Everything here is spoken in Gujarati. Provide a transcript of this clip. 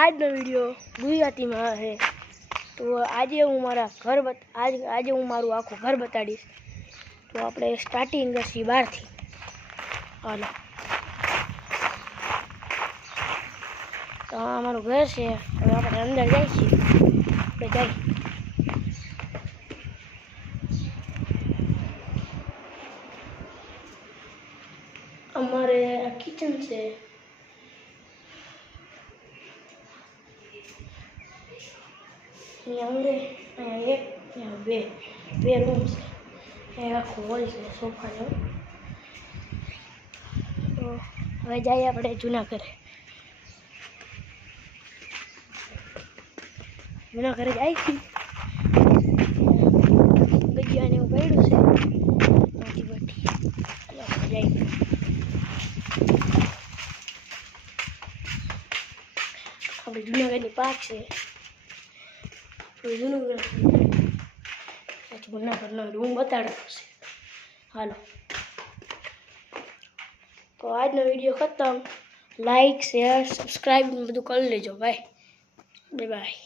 આજનો વિડીયો ગુજરાતીમાં છે. તો આજે હું મારા ઘર આજે હું મારું આખું ઘર બતાડીશ. તો આપણે સ્ટાર્ટિંગ કરશી બહારથી. હાલો, તો આ અમારું ઘર છે. હવે આપણે અંદર જઈએ છીએ. આપણે જઈએ. અમારે આ કિચન છે. અહીંયા એક બે રૂમ છે. અહીંયા આખો હોલ છે સોફા જેવો. તો હવે જઈએ આપણે જૂના ઘરે. જૂના ઘરે જાય છે. ગજિયાને એવું પડ્યું છે મોટી મોટી. આપણે જઈએ. આપણે જૂનાગઢની પાર્ક છે. જૂનું જૂનાગઢનો રૂમ બતાડવાનો છે. હાલો, તો આજનો વિડીયો ખતમ. લાઈક શેર સબસ્ક્રાઈબ બધું કરી લેજો. Bye bye.